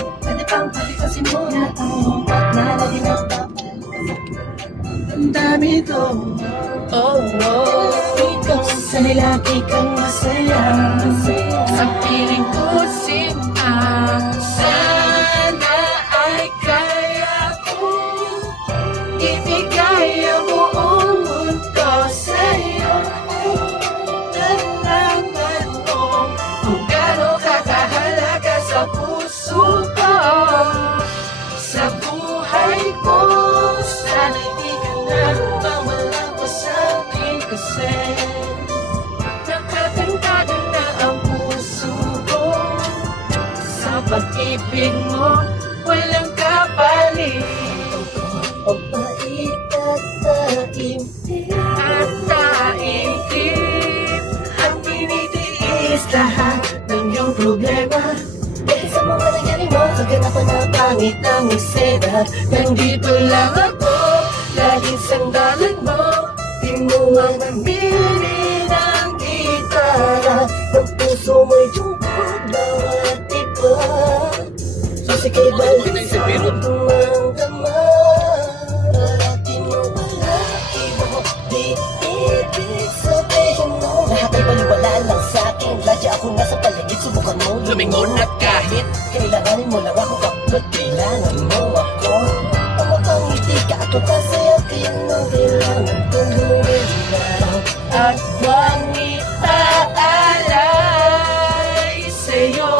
Pwede pang palikasin mo na ang nalagi na ang dami to. Oh, oh. Ikaw sa nilagi kang masaya. Sa piling ko simang Sana ay kaya kong ibigay ang buong mundo sa'yo. Nalaman mo kung gaano ka kahalaga sa puso ko. Sa buhay ko, sana hindi ka na mawala pa sa akin kasi nakatangkado na ang puso ko. Sa pag-ibig mo, walang kapalit. Mabait at taimtim, ang tinitiis lahat ng iyong problema. Dahil sa mga nangyari mo, kaganapan na pangit ng eksena. Nandito lang ako, laging sandalan mo. Di mo ang mamili ng gitara. Ng puso mo'y tungkod bawat iba. Sige ba yung tumangkama? Parating mo palagi mo, di ibig sabihin mo. Lahat ay baliwala lang sa'kin. Ladya ako nasa paligid, subukan mo lumingon at kahit kailanganin mo lang ako kapag kailangan mo ako. Pamapangiti ka at masaya kayo ng kailangan kong lumilinaw. At huwag itaalay sa'yo.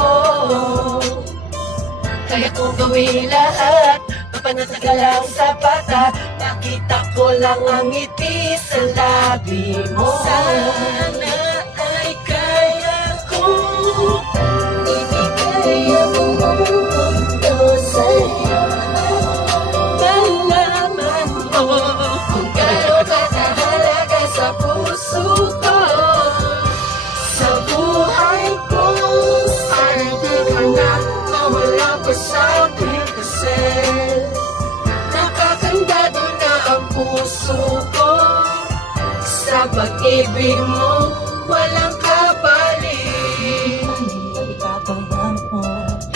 Kaya kong gawin lahat, mapanatag lang sa bata. Nakita ko lang ang ngiti sa labi mo. Sana ay kaya kong ibigay ang buong mundo sa'yo. Nalaman mo kung gaano ka kahalaga sa puso ko. Sa buhay ko, sana di ka na mawala pa sa akin kasi nakakandado na ang puso ko. Sa pag-ibig mo, walang kapalit.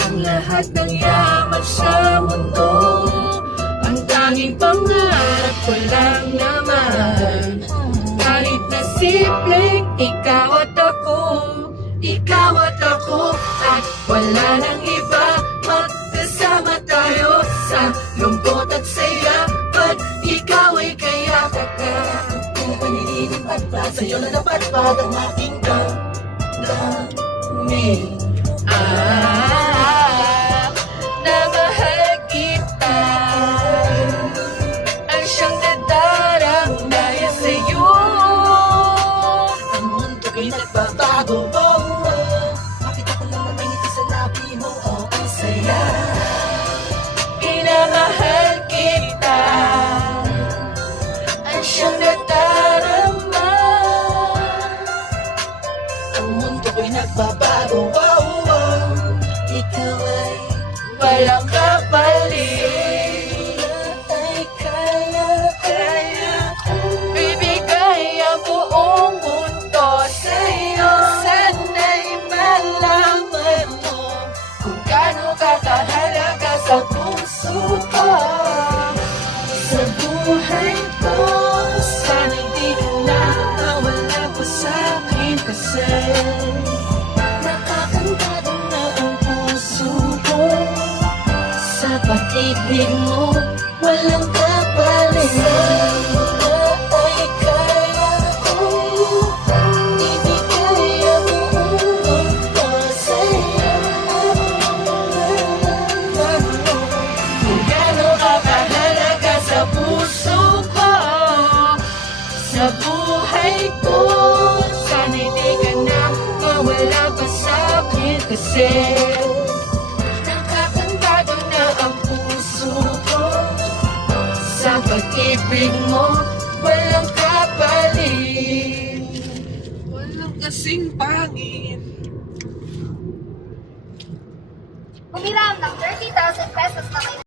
Ang lahat ng yaman sa mundo, ang tanging pangarap ko lang naman. Kahit na simpleng ikaw at ako, at wala nang iba. Magkasama tayo sa lungkot at saya. Ba't ikaw ay kaya kung panililipat pa sa'yo na napatpad ang aking damdamin. Na mahal kita ang siyang nadarang dahil sa'yo. Ang mundo ko'y nagbabago, oh, oh. Makita ko lang ang ngiti sa labi mo, oh, ang saya. Minamahal kita ang siyang nadarama. Ang mundo ko'y nagbabago, oh, oh. Ikaw ay Walang kapalit. ay kaya Bibigay ang buong mundo sa'yo. sana'y malaman mo Kung gaano ka kahalaga sa puso ko. sa buhay ko. Sana hindi ka na mawala pa sa akin kasi nakakantado na ang puso ko. Sa pag-ibig mo, walang kapalit. Ay kaya kong ibigay ang buong mundo sa'yo. Kung gaano ka kahalaga sa puso ko. Sa buhay ko, sana hindi ka na mawala pa sa akin kasi nakakantado na ang puso ko. Sa pag-ibig mo, walang kapalit. Walang kasing pangit. Humiram ng 30,000 pesos na may